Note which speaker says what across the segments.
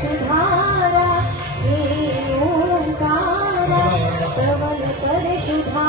Speaker 1: परशुधारा ऊकारा प्रबल कल सुधा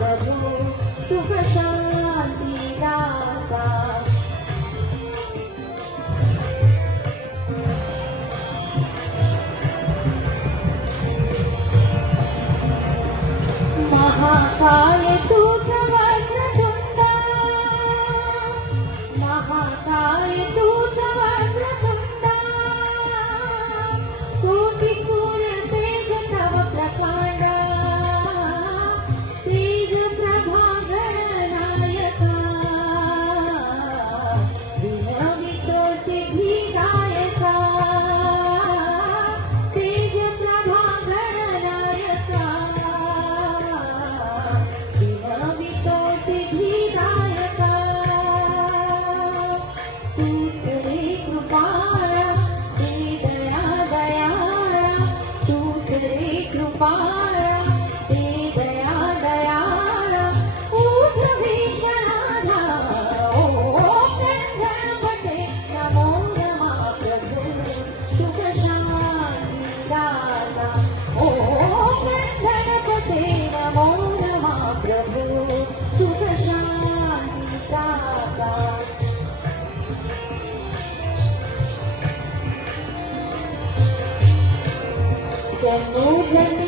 Speaker 1: ప్రభువు సుఖశాంతి రాక మహాకాయ దూత మహాకాయ దూత not golden